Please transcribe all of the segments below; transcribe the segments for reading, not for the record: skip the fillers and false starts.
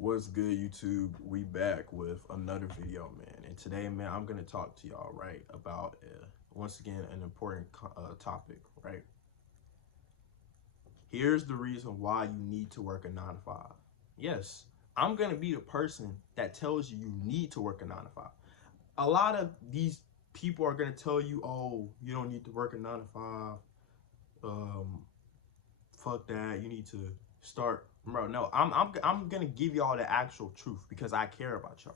What's good, YouTube? We back with another video, man. And today, man, I'm gonna talk to y'all, right, about once again an important topic, right? Here's the reason why you need to work a 9 to 5. Yes, I'm gonna be the person that tells you need to work a 9 to 5. A lot of these people are gonna tell you, oh, you don't need to work a 9 to 5. Um, fuck that. You need to start, bro. No, I'm gonna give y'all the actual truth because I care about y'all.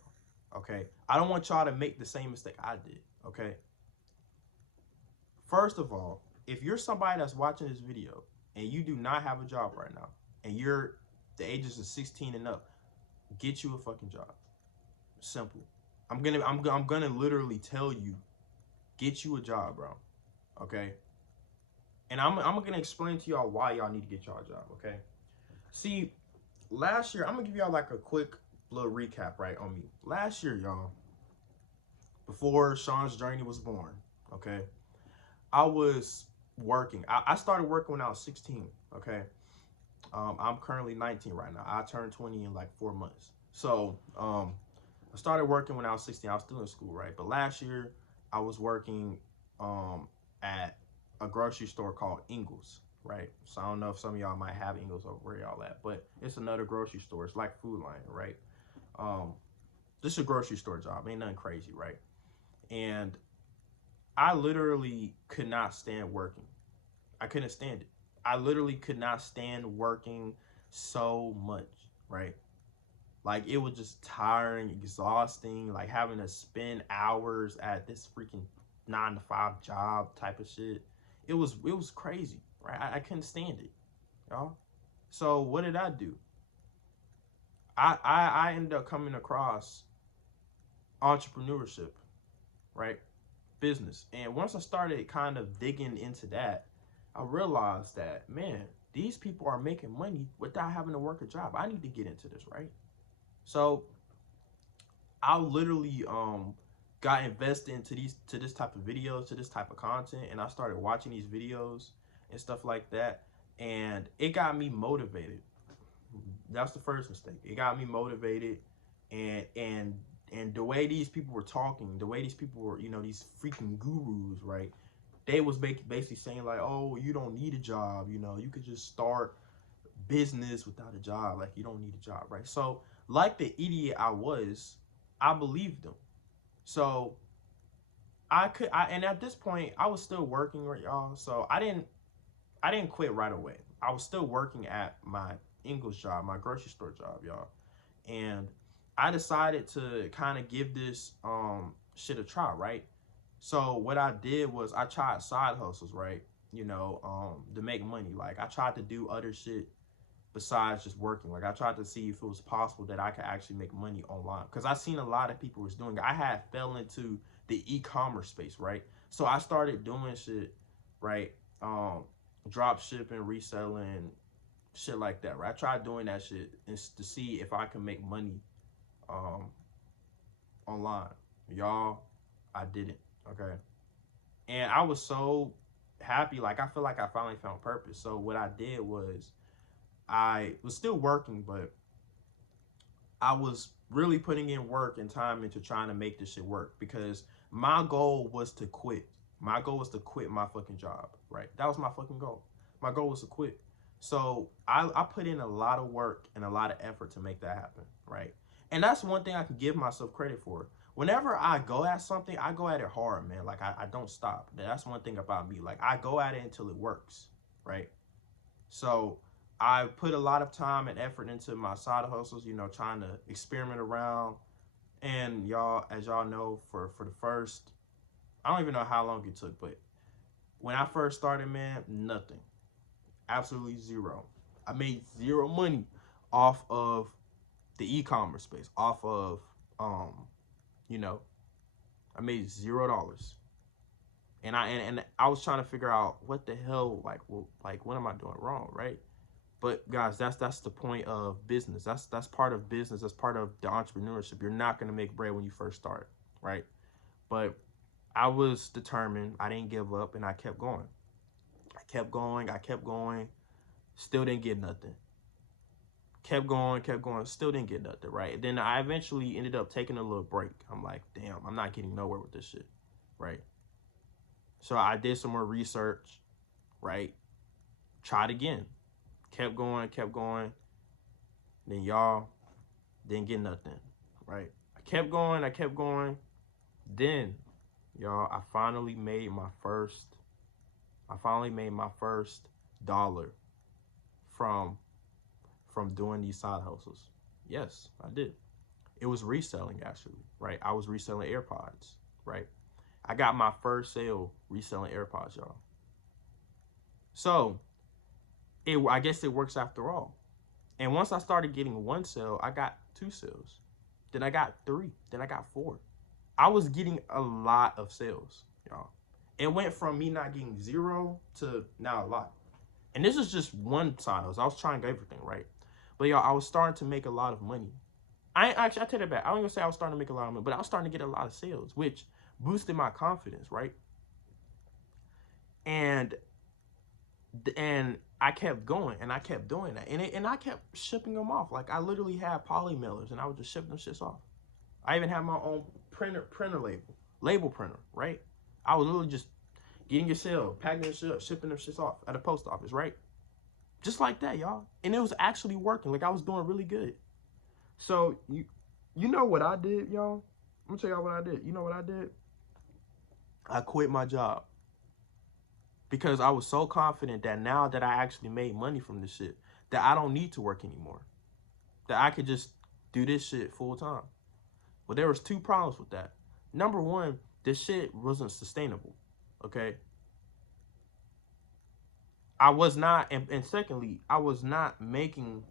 Okay, I don't want y'all to make the same mistake I did. Okay, first of all, if you're somebody that's watching this video and you do not have a job right now and you're the ages of 16 and up, get you a fucking job. Simple. I'm gonna literally tell you, get you a job, bro. Okay, and I'm gonna explain to y'all why y'all need to get y'all a job. Okay, see, last year, I'm gonna give y'all like a quick little recap, right, on me. Last year, y'all, before Sean's journey was born, okay, I was working. I started working when I was 16, okay. I'm currently 19 right now. I turned 20 in like 4 months. So, I started working when I was 16. I was still in school, right? But last year, I was working at a grocery store called Ingles, right? So I don't know if some of y'all might have Ingles over where y'all at, but it's another grocery store. It's like Food Lion, right? Um, this is a grocery store job. Ain't nothing crazy, right? And I literally could not stand working. I couldn't stand it. I literally could not stand working so much, right? Like it was just tiring, exhausting, like having to spend hours at this freaking 9 to 5 job type of shit. It was crazy, right? I couldn't stand it, y'all. So what did I do? I ended up coming across entrepreneurship, right? Business. And once I started kind of digging into that, I realized that, man, these people are making money without having to work a job. I need to get into this, right? So I literally got invested into these to this type of videos, to this type of content, and I started watching these videos and stuff like that. And it got me motivated. That's the first mistake. It got me motivated, and the way these people were talking, the way these people were, these freaking gurus, right? They was basically saying like, oh, you don't need a job, you could just start business without a job, like you don't need a job, right? So, like the idiot I was, I believed them. So and at this point, I was still working, right, y'all. So I didn't quit right away. I was still working at my English job, my grocery store job, y'all. And I decided to kind of give this shit a try, right? So what I did was I tried side hustles, right? To make money. Like I tried to do other shit besides just working. Like I tried to see if it was possible that I could actually make money online. Because I seen a lot of people was doing it. I had fell into the e-commerce space, right? So I started doing shit, right? Drop shipping, reselling, shit like that, right? I tried doing that shit to see if I can make money um online. Y'all, I didn't. Okay. And I was so happy, like I feel like I finally found purpose. So what I did was I was still working, but I was really putting in work and time into trying to make this shit work because my goal was to quit. My goal was to quit my fucking job, right? That was my fucking goal. My goal was to quit. So I put in a lot of work and a lot of effort to make that happen, right? And that's one thing I can give myself credit for. Whenever I go at something, I go at it hard, man. Like I don't stop. That's one thing about me. Like I go at it until it works, right? So I put a lot of time and effort into my side hustles, trying to experiment around. And y'all, as y'all know, for the first, I don't even know how long it took, but when I first started, man, nothing. Absolutely zero. I made zero money off of the e-commerce space, off of you know, I made $0. And I was trying to figure out what the hell, like what am I doing wrong, right? But guys, that's the point of business. That's part of business. That's part of the entrepreneurship. You're not gonna make bread when you first start, right? But I was determined. I didn't give up, and I kept going. I kept going. I kept going. Still didn't get nothing. kept going, still didn't get nothing, right? Then I eventually ended up taking a little break. I'm like, damn, I'm not getting nowhere with this shit, right? So I did some more research, right? Tried again, kept going. Then y'all didn't get nothing, right? I kept going. Then, y'all, I finally made my first dollar from doing these side hustles. Yes, I did. It was reselling, actually, right? I was reselling AirPods, right? I got my first sale reselling AirPods, y'all. So I guess it works after all. And once I started getting one sale, I got two sales. Then I got three. Then I got four. I was getting a lot of sales, y'all. It went from me not getting zero to now a lot. And this is just one side hustle. I was trying everything, right? But y'all, I was starting to make a lot of money. I take that back. I don't even say I was starting to make a lot of money, but I was starting to get a lot of sales, which boosted my confidence, right? And I kept going and I kept doing that. And I kept shipping them off. Like I literally had poly mailers and I would just ship them shits off. I even had my own printer label printer, right? I was literally just getting your sale, packing your shit up, shipping them shits off at a post office, right? Just like that, y'all. And it was actually working. Like I was doing really good. So you know what I did, y'all? I'm gonna tell y'all what I did. You know what I did? I quit my job. Because I was so confident that now that I actually made money from this shit, that I don't need to work anymore. That I could just do this shit full time. But there was two problems with that. Number one, this shit wasn't sustainable. Okay. I was not, and secondly, I was not making.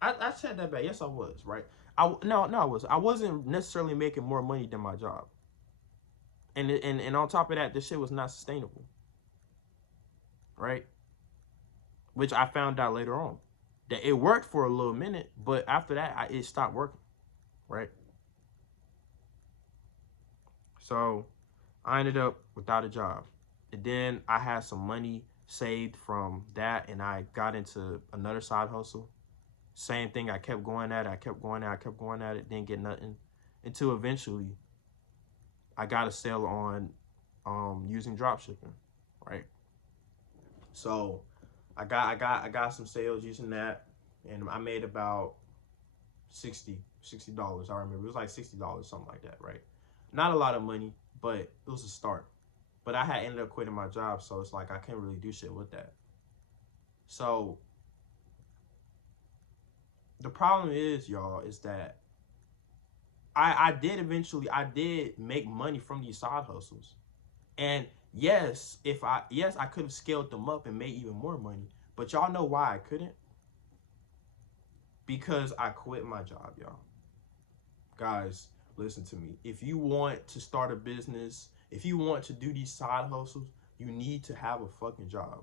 I said that bad. Yes, I was, right? I wasn't necessarily making more money than my job. And on top of that, this shit was not sustainable. Right? Which I found out later on. That it worked for a little minute, but after that, it stopped working. Right? So I ended up without a job. And then I had some money saved from that, and I got into another side hustle. Same thing, I kept going at it, didn't get nothing. Until eventually I got a sale on using drop shipping, right? So I got some sales using that, and I made about $60. I remember it was like $60, something like that, right? Not a lot of money, but it was a start. But I had ended up quitting my job, so it's like I can't really do shit with that. So the problem is, y'all, is that I did make money from these side hustles. And yes, I could have scaled them up and made even more money. But y'all know why I couldn't? Because I quit my job, y'all. Guys, listen to me. If you want to start a business, if you want to do these side hustles, you need to have a fucking job.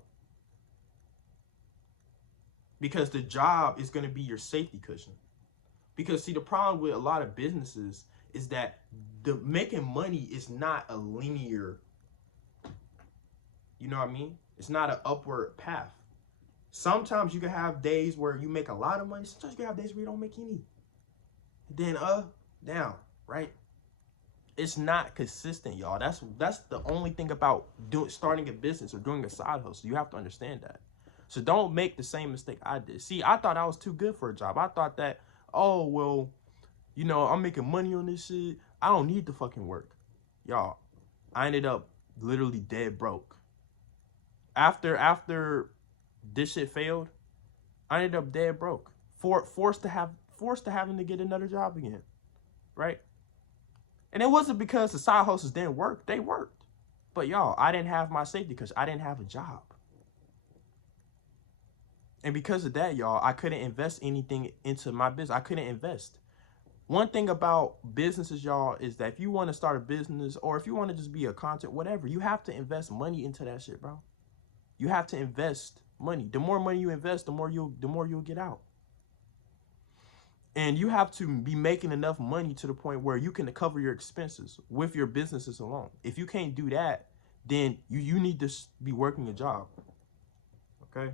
Because the job is going to be your safety cushion. Because see, the problem with a lot of businesses is that the making money is not a linear, you know what I mean? It's not an upward path. Sometimes you can have days where you make a lot of money. Sometimes you can have days where you don't make any. Then down, right? It's not consistent, y'all. That's the only thing about starting a business or doing a side hustle. You have to understand that. So don't make the same mistake I did. See, I thought I was too good for a job. I thought that, oh, well, you know, I'm making money on this shit. I don't need to fucking work. Y'all, I ended up literally dead broke. After this shit failed, I ended up dead broke. Forced to having to get another job again. Right? And it wasn't because the side hustles didn't work. They worked. But y'all, I didn't have my safety because I didn't have a job. And because of that, y'all, I couldn't invest anything into my business. I couldn't invest. One thing about businesses, y'all, is that if you want to start a business or if you want to just be a content, whatever, you have to invest money into that shit, bro. You have to invest money. The more money you invest, the more you'll get out. And you have to be making enough money to the point where you can cover your expenses with your businesses alone. If you can't do that, then you need to be working a job. Okay?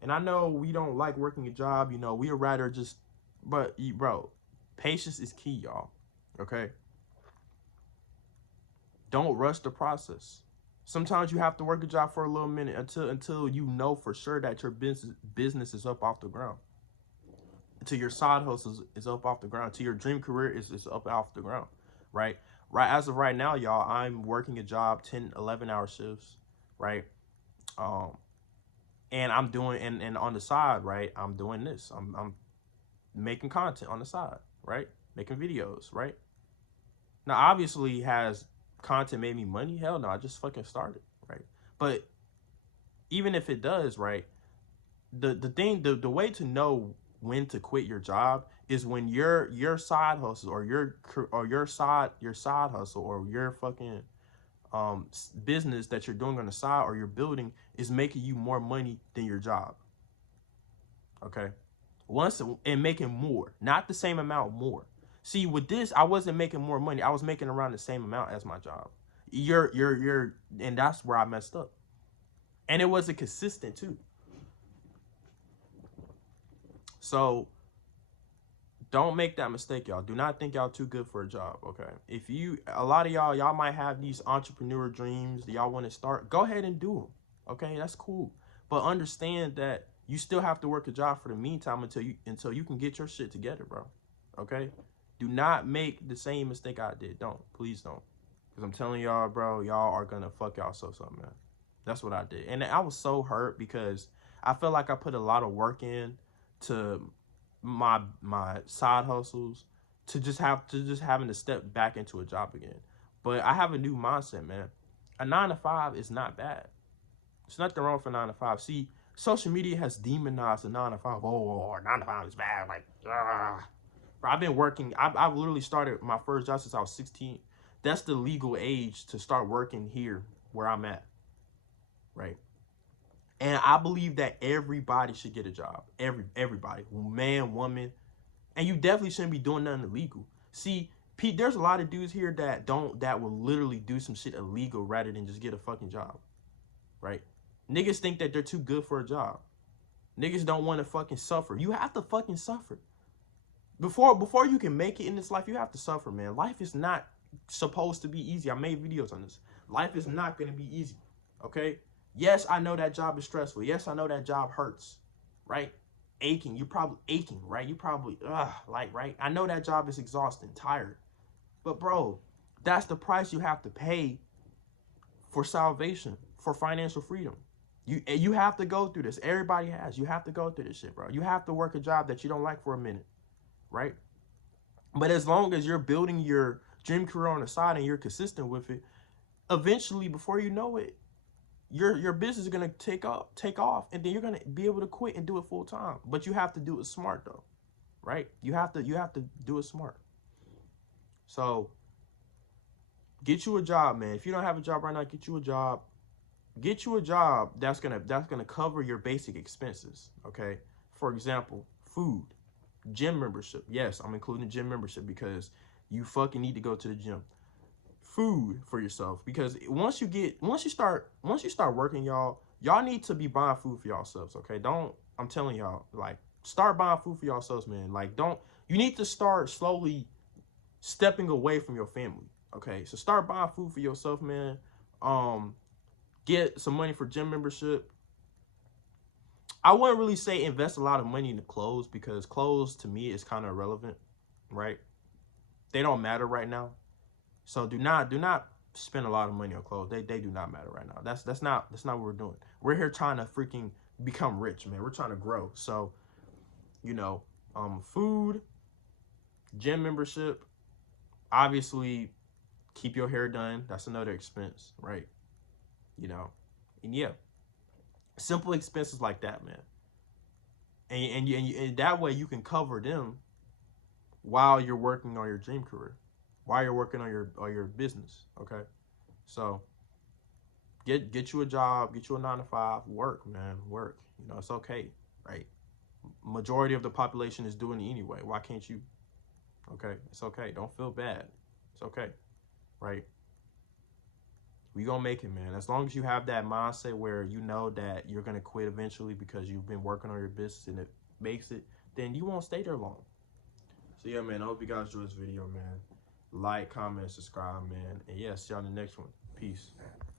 And I know we don't like working a job, you know, we'd rather just, but bro, patience is key, y'all. Okay? Don't rush the process. Sometimes you have to work a job for a little minute until you know for sure that your business is up off the ground. Until your side hustle is up off the ground. Until your dream career is up off the ground. Right? Right as of right now, y'all, I'm working a job 10, 11-hour shifts, right? Um and I'm doing and on the side, right? I'm doing this. I'm making content on the side, right? Making videos, right? Now, obviously, has content made me money? Hell no, I just fucking started, right? But even if it does, right? The way to know when to quit your job is when your side hustle or your side hustle or your fucking business that you're doing on the side or you're building is making you more money than your job. Okay, once and making more, not the same amount, more. See, with this, I wasn't making more money. I was making around the same amount as my job. And that's where I messed up. And it wasn't consistent too. So don't make that mistake, y'all. Do not think y'all too good for a job, okay? If a lot of y'all might have these entrepreneur dreams that y'all want to start. Go ahead and do them, okay? That's cool. But understand that you still have to work a job for the meantime until you can get your shit together, bro. Okay? Do not make the same mistake I did. Don't. Please don't. Because I'm telling y'all, bro, y'all are going to fuck y'all so something, man. That's what I did. And I was so hurt because I felt like I put a lot of work in to my side hustles to just having to step back into a job again. But I have a new mindset, man. A 9 to 5 is not bad. There's nothing wrong for 9 to 5. See, social media has demonized the 9 to 5. Oh, 9 to 5 is bad. Like, I've been working. I've literally started my first job since I was 16. That's the legal age to start working here where I'm at, right? And I believe that everybody should get a job. Everybody, man, woman, and you definitely shouldn't be doing nothing illegal. See, Pete, there's a lot of dudes here that will literally do some shit illegal rather than just get a fucking job, right? Niggas think that they're too good for a job. Niggas don't want to fucking suffer. You have to fucking suffer. Before you can make it in this life, you have to suffer, man. Life is not supposed to be easy. I made videos on this. Life is not going to be easy, okay? Yes, I know that job is stressful. Yes, I know that job hurts, right? Aching. You're probably aching, right? You probably, right? I know that job is exhausting, tired. But, bro, that's the price you have to pay for salvation, for financial freedom. You have to go through this. Everybody has. You have to go through this shit, bro. You have to work a job that you don't like for a minute, right? But as long as you're building your dream career on the side and you're consistent with it, eventually, before you know it, your business is gonna take off, and then you're gonna be able to quit and do it full time. But you have to do it smart, though, right? You have to do it smart. So get you a job, man. If you don't have a job right now, get you a job. Get you a job that's gonna cover your basic expenses. Okay, for example, food, gym membership. Yes, I'm including gym membership because you fucking need to go to the gym. Food for yourself, because once you start working, y'all need to be buying food for yourselves. Okay, I'm telling y'all, like, start buying food for yourselves, man. Like, you need to start slowly stepping away from your family. Okay, so start buying food for yourself, man. Get some money for gym membership. I wouldn't really say invest a lot of money into clothes, because clothes to me is kind of irrelevant, right? They don't matter right now. So do not spend a lot of money on clothes. They do not matter right now. That's not what we're doing. We're here trying to freaking become rich, man. We're trying to grow. So, food, gym membership, obviously keep your hair done. That's another expense, right? And yeah, simple expenses like that, man. And that way you can cover them while you're working on your dream career, while you're working on your business. Okay, so get you a job, get you a 9 to 5, work, man, work. It's okay, right? Majority of the population is doing it anyway. Why can't you? Okay, it's okay. Don't feel bad. It's okay, right? We gonna make it, man. As long as you have that mindset where you know that you're gonna quit eventually because you've been working on your business and it makes it, then you won't stay there long. So yeah, man, I hope you guys enjoyed this video, man. Like, comment, subscribe, man. And yeah, see you on the next one. Peace.